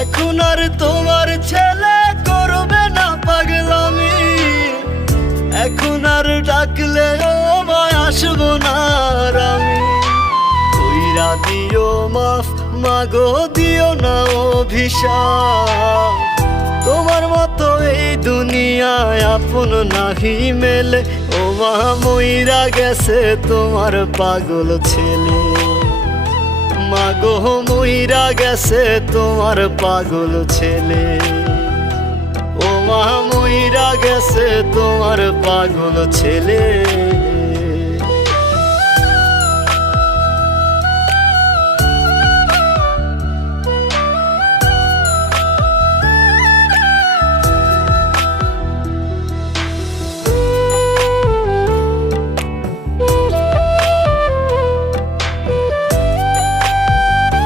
এখন আর তোমার ছেলে করবে না পাগলামি, এখন আর ডাকলে ও মায় আসবো না আর আমি। কইরা দিও মাফ মাগো, দিও না অভিশাপ। তোমার মতো এই দুনিয়ায় আপন নাহি মেলে, ও মা মইরা গেছে তোমার পাগল ছেলে। মাগো মইরা গেছে তোমার পাগল ছেলে, ও মা মইরা গেছে তোমার পাগল ছেলে।